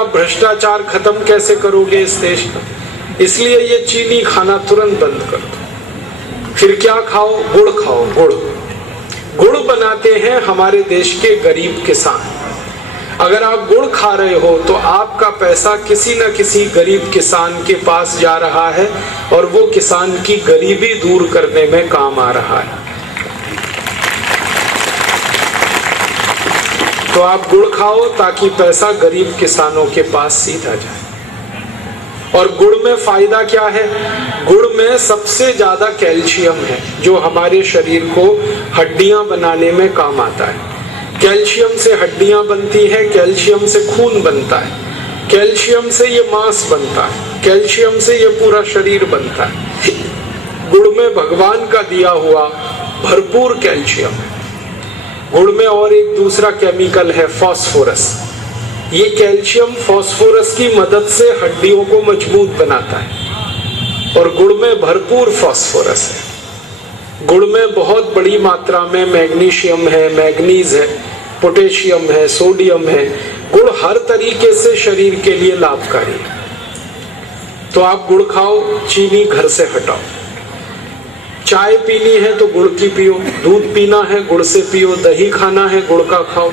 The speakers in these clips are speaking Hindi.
आप भ्रष्टाचार खत्म कैसे करोगे इस देश का? इसलिए ये चीनी खाना तुरंत बंद कर दो। फिर क्या खाओ? गुड़ खाओ। गुड़ बनाते हैं हमारे देश के गरीब किसान। अगर आप गुड़ खा रहे हो तो आपका पैसा किसी न किसी गरीब किसान के पास जा रहा है और वो किसान की गरीबी दूर करने में काम आ रहा है। तो आप गुड़ खाओ ताकि पैसा गरीब किसानों के पास सीधा जाए। और गुड़ में फायदा क्या है? गुड़ में सबसे ज्यादा कैल्शियम है जो हमारे शरीर को हड्डियां बनाने में काम आता है। कैल्शियम से हड्डियां बनती है, कैल्शियम से खून बनता है, कैल्शियम से ये मांस बनता है, कैल्शियम से ये पूरा शरीर बनता है। गुड़ में भगवान का दिया हुआ भरपूर कैल्शियम है। गुड़ में और एक दूसरा केमिकल है फास्फोरस। ये कैल्शियम फास्फोरस की मदद से हड्डियों को मजबूत बनाता है और गुड़ में भरपूर फास्फोरस है। गुड़ में बहुत बड़ी मात्रा में मैग्नीशियम है, मैग्नीज है, पोटेशियम है, सोडियम है। गुड़ हर तरीके से शरीर के लिए लाभकारी है। तो आप गुड़ खाओ, चीनी घर से हटाओ। चाय पीनी है तो गुड़ की पियो, दूध पीना है गुड़ से पियो, दही खाना है गुड़ का खाओ,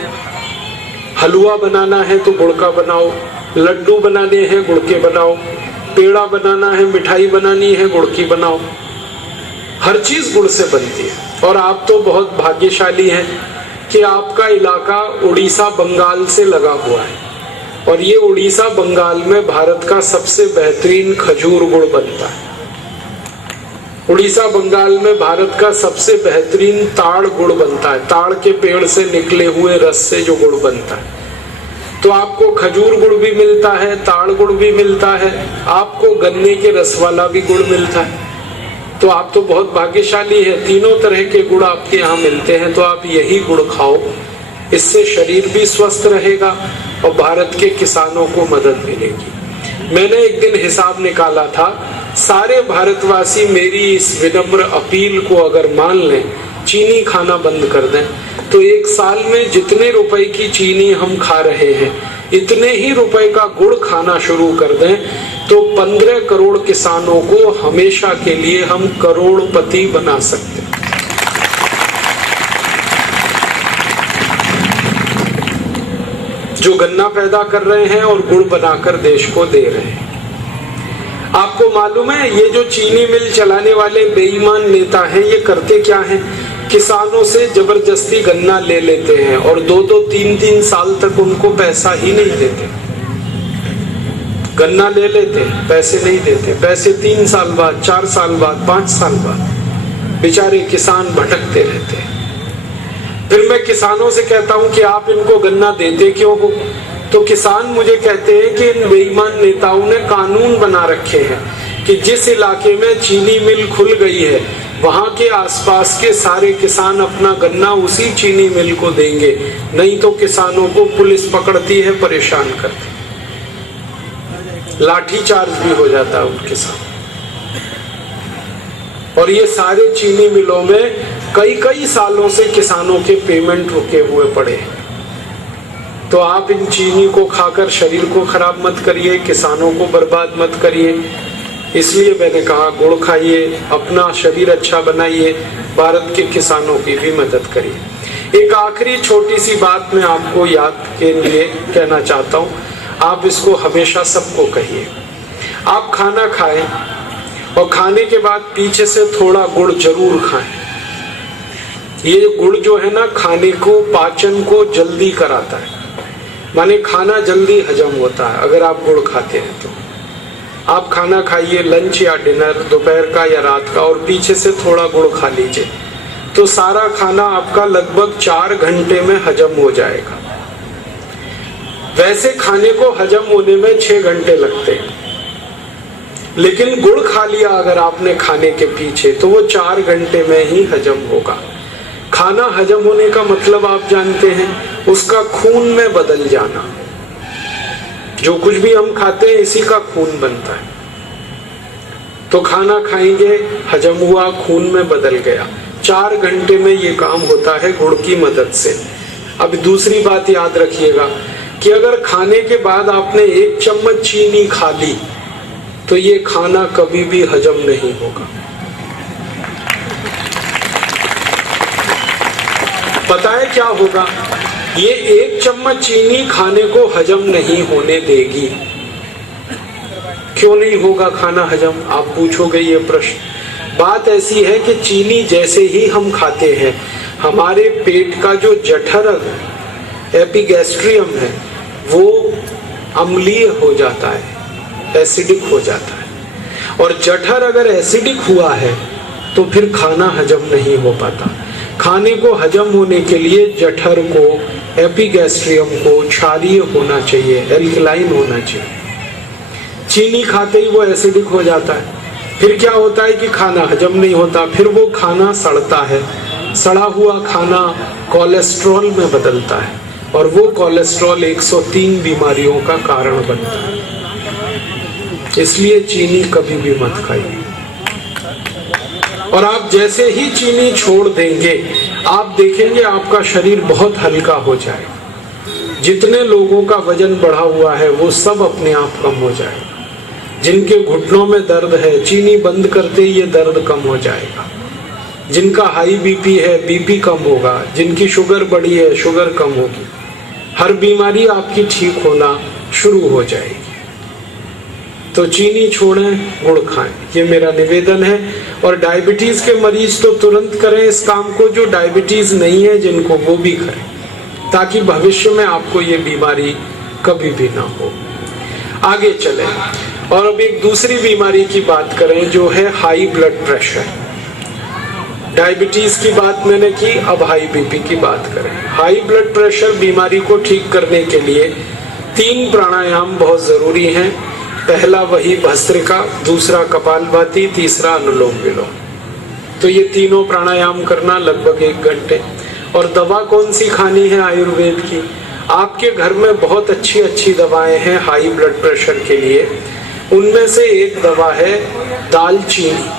हलवा बनाना है तो गुड़ का बनाओ, लड्डू बनाने हैं गुड़ के बनाओ, पेड़ा बनाना है, मिठाई बनानी है गुड़ की बनाओ। हर चीज गुड़ से बनती है। और आप तो बहुत भाग्यशाली हैं कि आपका इलाका उड़ीसा बंगाल से लगा हुआ है और ये उड़ीसा बंगाल में भारत का सबसे बेहतरीन खजूर गुड़ बनता है। उड़ीसा बंगाल में भारत का सबसे बेहतरीन ताड़ गुड़ बनता है। ताड़ के पेड़ से निकले हुए रस से जो गुड़ बनता है। तो आपको खजूर गुड़ भी मिलता है, ताड़ गुड़ भी मिलता है, आपको गन्ने के रस वाला भी गुड़ मिलता है। तो आप तो बहुत भाग्यशाली है, तीनों तरह के गुड़ आपके यहाँ मिलते हैं। तो आप यही गुड़ खाओ, इससे शरीर भी स्वस्थ रहेगा और भारत के किसानों को मदद मिलेगी। मैंने एक दिन हिसाब निकाला था, सारे भारतवासी मेरी इस विनम्र अपील को अगर मान लें, चीनी खाना बंद कर दें, तो एक साल में जितने रुपए की चीनी हम खा रहे हैं इतने ही रुपए का गुड़ खाना शुरू कर दें तो 15 करोड़ किसानों को हमेशा के लिए हम करोड़पति बना सकते हैं। जो गन्ना पैदा कर रहे हैं और गुड़ बनाकर देश को दे रहे हैं। आपको मालूम है ये जो चीनी मिल चलाने वाले बेईमान नेता हैं, ये करते क्या हैं? किसानों से जबरदस्ती गन्ना ले लेते हैं और 2-2, 3-3 साल तक उनको पैसा ही नहीं देते। गन्ना ले लेते हैं, पैसे नहीं देते। पैसे 3 साल बाद, 4 साल बाद, 5 साल बाद बेचारे किसान भटकते रहते हैं। फिर मैं किसानों से कहता हूं कि आप इनको गन्ना देते क्यों हो? तो किसान मुझे कहते हैं कि इन बेईमान नेताओं ने कानून बना रखे हैं कि जिस इलाके में चीनी मिल खुल गई है वहां के आसपास के सारे किसान अपना गन्ना उसी चीनी मिल को देंगे, नहीं तो किसानों को पुलिस पकड़ती है, परेशान करती है, लाठीचार्ज भी हो जाता है उनके साथ। और ये सारे चीनी मिलों में कई सालों से किसानों के पेमेंट रुके हुए पड़े हैं। तो आप इन चीनी को खाकर शरीर को खराब मत करिए, किसानों को बर्बाद मत करिए। इसलिए मैंने कहा गुड़ खाइए, अपना शरीर अच्छा बनाइए, भारत के किसानों की भी मदद करिए। एक आखिरी छोटी सी बात मैं आपको याद के लिए कहना चाहता हूँ, आप इसको हमेशा सबको कहिए। आप खाना खाएं और खाने के बाद पीछे से थोड़ा गुड़ जरूर खाएं। ये गुड़ जो है ना, खाने को, पाचन को जल्दी कराता है, माने खाना जल्दी हजम होता है अगर आप गुड़ खाते हैं। तो आप खाना खाइए, लंच या डिनर, दोपहर का या रात का, और पीछे से थोड़ा गुड़ खा लीजिए, तो सारा खाना आपका लगभग 4 घंटे में हजम हो जाएगा। वैसे खाने को हजम होने में 6 घंटे लगते हैं, लेकिन गुड़ खा लिया अगर आपने खाने के पीछे तो वो 4 घंटे में ही हजम होगा। खाना हजम होने का मतलब आप जानते हैं, उसका खून में बदल जाना। जो कुछ भी हम खाते हैं इसी का खून बनता है। तो खाना खाएंगे, हजम हुआ, खून में बदल गया। 4 घंटे में ये काम होता है गुड़ की मदद से। अब दूसरी बात याद रखिएगा, कि अगर खाने के बाद आपने 1 चम्मच चीनी खा ली तो ये खाना कभी भी हजम नहीं होगा। पता है क्या होगा? ये 1 चम्मच चीनी खाने को हजम नहीं होने देगी। क्यों नहीं होगा खाना हजम, आप पूछोगे ये प्रश्न। बात ऐसी है कि चीनी जैसे ही हम खाते हैं, हमारे पेट का जो जठर एपिगैस्ट्रियम है वो अम्लीय हो जाता है, एसिडिक हो जाता है। और जठर अगर एसिडिक हुआ है तो फिर खाना हजम नहीं हो पाता। खाने को हजम होने के लिए जठर को, एपिगैस्ट्रियम को क्षारीय होना चाहिए, एल्कलाइन होना चाहिए। चीनी खाते ही वो एसिडिक हो जाता है। फिर क्या होता है कि खाना हजम नहीं होता, फिर वो खाना सड़ता है। सड़ा हुआ खाना कोलेस्ट्रॉल में बदलता है और वो कोलेस्ट्रॉल 103 बीमारियों का कारण बनता है। इसलिए चीनी कभी भी मत खाइए। और आप जैसे ही चीनी छोड़ देंगे, आप देखेंगे आपका शरीर बहुत हल्का हो जाएगा। जितने लोगों का वजन बढ़ा हुआ है वो सब अपने आप कम हो जाएगा। जिनके घुटनों में दर्द है, चीनी बंद करते ही ये दर्द कम हो जाएगा। जिनका हाई बीपी है, बीपी कम होगा। जिनकी शुगर बढ़ी है, शुगर कम होगी। हर बीमारी आपकी ठीक होना शुरू हो जाएगी। तो चीनी छोड़ें, गुड़ खाएं, ये मेरा निवेदन है। और डायबिटीज के मरीज तो तुरंत करें इस काम को, जो डायबिटीज नहीं है जिनको, वो भी करें, ताकि भविष्य में आपको ये बीमारी कभी भी ना हो। आगे चलें और अब एक दूसरी बीमारी की बात करें जो है हाई ब्लड प्रेशर। डायबिटीज की बात मैंने की, अब हाई बीपी की बात करें। हाई ब्लड प्रेशर बीमारी को ठीक करने के लिए 3 प्राणायाम बहुत जरूरी हैं। पहला वही भस्त्रिका, दूसरा कपालभाति, तीसरा अनुलोम विलोम। तो ये तीनों प्राणायाम करना लगभग 1 घंटे। और दवा कौन सी खानी है आयुर्वेद की? आपके घर में बहुत अच्छी अच्छी दवाएं हैं हाई ब्लड प्रेशर के लिए। उनमें से एक दवा है दालचीनी।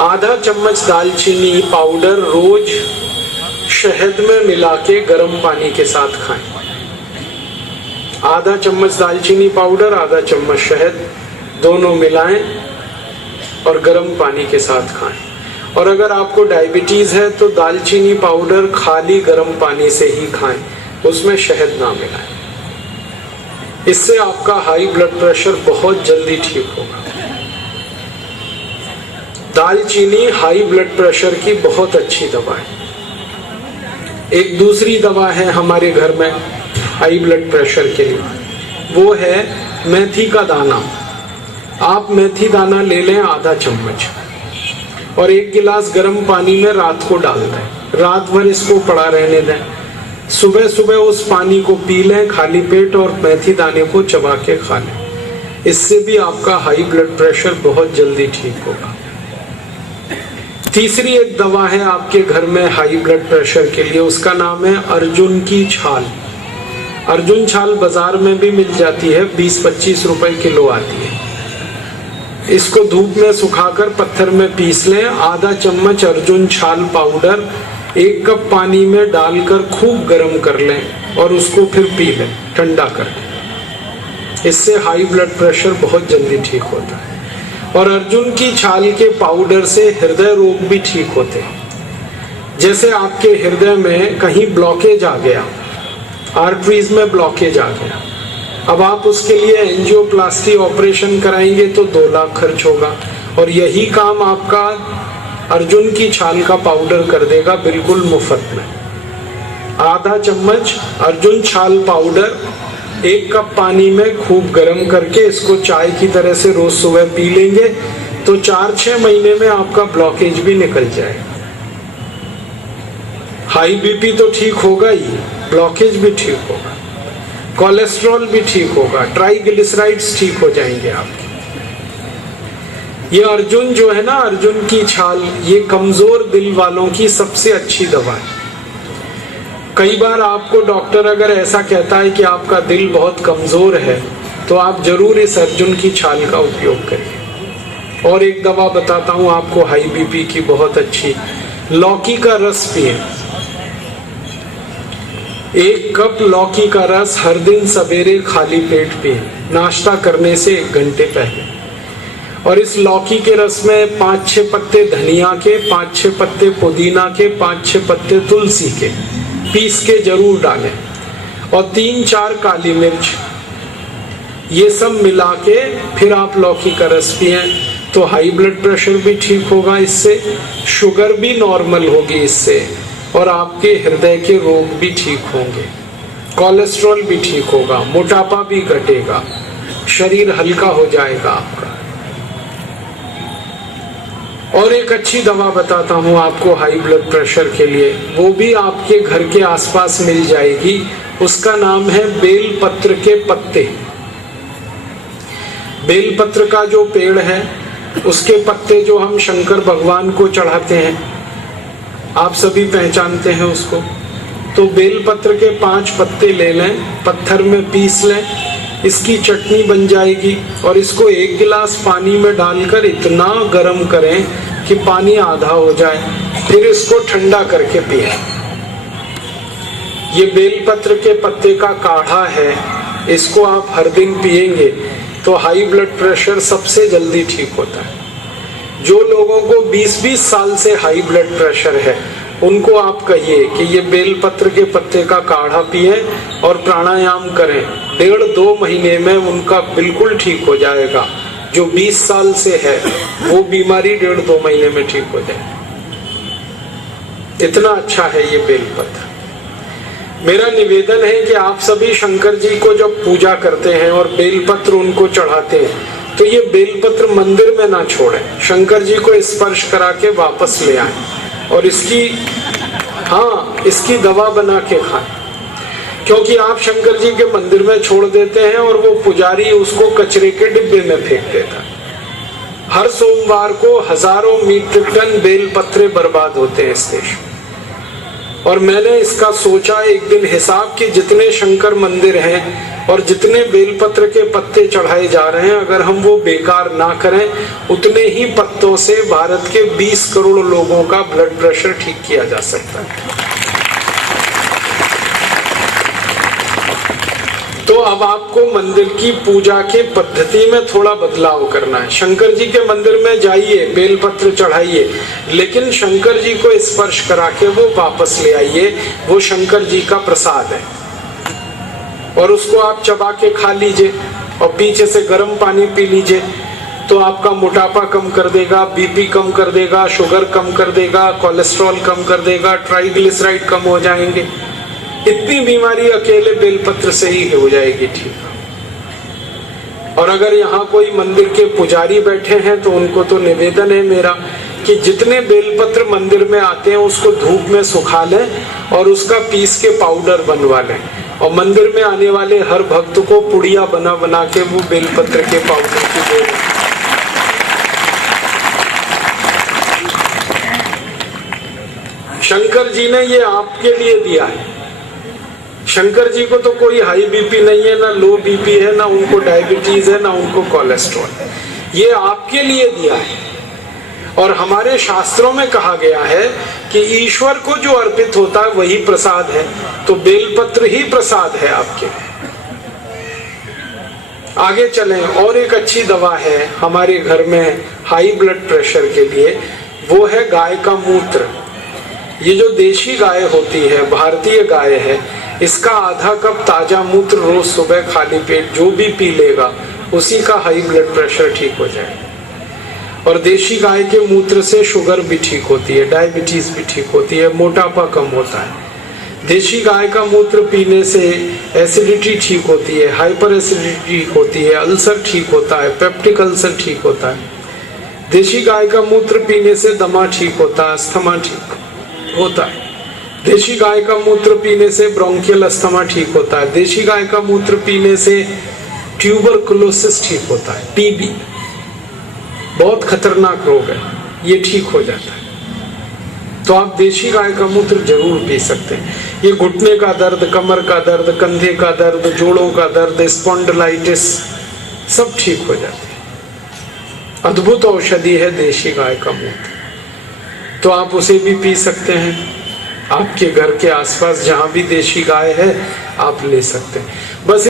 आधा चम्मच दालचीनी पाउडर रोज शहद में मिला के गर्म पानी के साथ खाएं। आधा चम्मच दालचीनी पाउडर, आधा चम्मच शहद, दोनों मिलाएं और गर्म पानी के साथ खाएं। और अगर आपको डायबिटीज है तो दालचीनी पाउडर खाली गर्म पानी से ही खाएं, उसमें शहद ना मिलाएं। इससे आपका हाई ब्लड प्रेशर बहुत जल्दी ठीक होगा। दालचीनी हाई ब्लड प्रेशर की बहुत अच्छी दवा है। एक दूसरी दवा है हमारे घर में हाई ब्लड प्रेशर के लिए, वो है मेथी का दाना। आप मेथी दाना ले लें आधा चम्मच और 1 गिलास गर्म पानी में रात को डाल दें। रात भर इसको पड़ा रहने दें। सुबह सुबह उस पानी को पी लें खाली पेट और मेथी दाने को चबा के खा लें। इससे भी आपका हाई ब्लड प्रेशर बहुत जल्दी ठीक होगा। तीसरी एक दवा है आपके घर में हाई ब्लड प्रेशर के लिए, उसका नाम है अर्जुन की छाल। अर्जुन छाल बाजार में भी मिल जाती है, 20-25 रुपए किलो आती है। इसको धूप में सुखाकर पत्थर में पीस लें। आधा चम्मच अर्जुन छाल पाउडर 1 कप पानी में डालकर खूब गर्म कर लें और उसको फिर पी लें, ठंडा कर लें। इससे हाई ब्लड प्रेशर बहुत जल्दी ठीक होता है। और अर्जुन की छाल के पाउडर से हृदय रोग भी ठीक होते हैं। जैसे आपके हृदय में कहीं ब्लॉकेज आ गया, आर्टरीज में ब्लॉकेज आ गया, अब आप उसके लिए एंजियोप्लास्टी ऑपरेशन कराएंगे तो 2 लाख खर्च होगा। और यही काम आपका अर्जुन की छाल का पाउडर कर देगा बिल्कुल मुफ्त में। आधा चम्मच अर्जुन छाल पाउडर 1 कप पानी में खूब गर्म करके इसको चाय की तरह से रोज सुबह पी लेंगे तो 4-6 महीने में आपका ब्लॉकेज भी निकल जाएगा। हाई बीपी तो ठीक होगा ही, ब्लॉकेज भी ठीक होगा, कोलेस्ट्रॉल भी ठीक होगा, ट्राइग्लिसराइड्स ठीक हो जाएंगे आपके। ये अर्जुन जो है ना, अर्जुन की छाल, ये कमजोर दिल वालों की सबसे अच्छी दवा है। कई बार आपको डॉक्टर अगर ऐसा कहता है कि आपका दिल बहुत कमजोर है तो आप जरूर इस अर्जुन की छाल का उपयोग करिए। और एक दवा बताता हूं आपको हाई बीपी की बहुत अच्छी, लौकी का रस पिए। 1 कप लौकी का रस हर दिन सवेरे खाली पेट पिए, नाश्ता करने से 1 घंटे पहले। और इस लौकी के रस में 5-6 पत्ते धनिया के, 5-6 पत्ते पुदीना के, 5-6 पत्ते तुलसी के पीस के जरूर डालें, और 3-4 काली मिर्च, ये सब मिला के फिर आप लौकी का रस पिए। तो हाई ब्लड प्रेशर भी ठीक होगा इससे, शुगर भी नॉर्मल होगी इससे, और आपके हृदय के रोग भी ठीक होंगे, कोलेस्ट्रॉल भी ठीक होगा, मोटापा भी घटेगा, शरीर हल्का हो जाएगा आपका। और एक अच्छी दवा बताता हूं आपको हाई ब्लड प्रेशर के लिए, वो भी आपके घर के आसपास मिल जाएगी। उसका नाम है बेल पत्र के पत्ते। बेल पत्र का जो पेड़ है उसके पत्ते जो हम शंकर भगवान को चढ़ाते हैं, आप सभी पहचानते हैं उसको। तो बेल पत्र के 5 पत्ते ले लें, पत्थर में पीस लें, इसकी चटनी बन जाएगी। और इसको 1 गिलास पानी में डालकर इतना गर्म करें कि पानी आधा हो जाए, फिर इसको ठंडा करके पिए। ये बेलपत्र के पत्ते का काढ़ा है, इसको आप हर दिन पिएंगे तो हाई ब्लड प्रेशर सबसे जल्दी ठीक होता है। जो लोगों को 20-20 साल से हाई ब्लड प्रेशर है, उनको आप कहिए कि ये बेलपत्र के पत्ते का काढ़ा पिए और प्राणायाम करें, 1.5-2 महीने में उनका बिल्कुल ठीक हो जाएगा। जो 20 साल से है वो बीमारी 1.5-2 महीने में ठीक हो जाए। इतना अच्छा है ये बेलपत्र। मेरा निवेदन है कि आप सभी शंकर जी को जब पूजा करते हैं और बेलपत्र उनको चढ़ाते हैं, तो ये बेलपत्र मंदिर में ना छोड़ें, शंकर जी को स्पर्श करा के वापस ले आए और इसकी दवा बना के खाएं। क्योंकि आप शंकर जी के मंदिर में छोड़ देते हैं और वो पुजारी उसको कचरे के डिब्बे में फेंक देता है। हर सोमवार को हजारों मीट्रिक टन बेलपत्रे बर्बाद होते हैं इस देश में। और मैंने इसका सोचा एक दिन हिसाब कि जितने शंकर मंदिर हैं और जितने बेलपत्र के पत्ते चढ़ाए जा रहे हैं, अगर हम वो बेकार ना करें, उतने ही पत्तों से भारत के 20 करोड़ लोगों का ब्लड प्रेशर ठीक किया जा सकता है। तो अब आपको मंदिर की पूजा के पद्धति में थोड़ा बदलाव करना है। शंकर जी के मंदिर में जाइए, बेलपत्र चढ़ाइए, लेकिन शंकर जी को स्पर्श करा के वो वापस ले आइए। वो शंकर जी का प्रसाद है और उसको आप चबा के खा लीजिए और पीछे से गर्म पानी पी लीजिए, तो आपका मोटापा कम कर देगा, बीपी कम कर देगा, शुगर कम कर देगा, कोलेस्ट्रॉल कम कर देगा, ट्राइग्लिसराइड कम हो जाएंगे। इतनी बीमारी अकेले बेलपत्र से ही हो जाएगी ठीक। और अगर यहाँ कोई मंदिर के पुजारी बैठे हैं तो उनको तो निवेदन है मेरा कि जितने बेलपत्र मंदिर में आते हैं उसको धूप में सुखा लें और उसका पीस के पाउडर बनवा लें, और मंदिर में आने वाले हर भक्त को पुड़िया बना बना के वो बेलपत्र के पाउडर की दे। शंकर जी ने ये आपके लिए दिया है। शंकर जी को तो कोई हाई बीपी नहीं है, ना लो बीपी है, ना उनको डायबिटीज है, ना उनको कोलेस्ट्रॉल है। ये आपके लिए दिया है। और हमारे शास्त्रों में कहा गया है कि ईश्वर को जो अर्पित होता है वही प्रसाद है, तो बेलपत्र ही प्रसाद है आपके। आगे चलें, और एक अच्छी दवा है हमारे घर में हाई ब्लड प्रेशर के लिए, वो है गाय का मूत्र। ये जो देशी गाय होती है, भारतीय गाय है, इसका आधा कप ताजा मूत्र रोज सुबह खाली पेट जो भी पी लेगा, उसी का हाई ब्लड प्रेशर ठीक हो जाएगा। और देशी गाय के मूत्र से शुगर भी ठीक होती है, डायबिटीज भी ठीक होती है, मोटापा कम होता है। देशी गाय का मूत्र पीने से एसिडिटी ठीक होती है, हाइपर एसिडिटी ठीक होती है, अल्सर ठीक होता है, पेप्टिक अल्सर ठीक होता है। देशी गाय का मूत्र पीने से दमा ठीक होता है, अस्थमा ठीक होता है। देशी गाय का मूत्र पीने से ब्रोंकियल अस्थमा ठीक होता है। देशी गाय का मूत्र पीने से ट्यूबरकुलोसिस ठीक होता है, टीबी बहुत खतरनाक रोग है, ये ठीक हो जाता है। तो आप देशी गाय का मूत्र जरूर पी सकते हैं। ये घुटने का दर्द, कमर का दर्द, कंधे का दर्द, जोड़ों का दर्द, स्पॉन्डिलाइटिस सब ठीक हो जाते हैं। अद्भुत औषधि है देशी गाय का मूत्र, तो आप उसे भी पी सकते हैं। आपके घर के आसपास जहां भी देशी गाय है आप ले सकते हैं। बस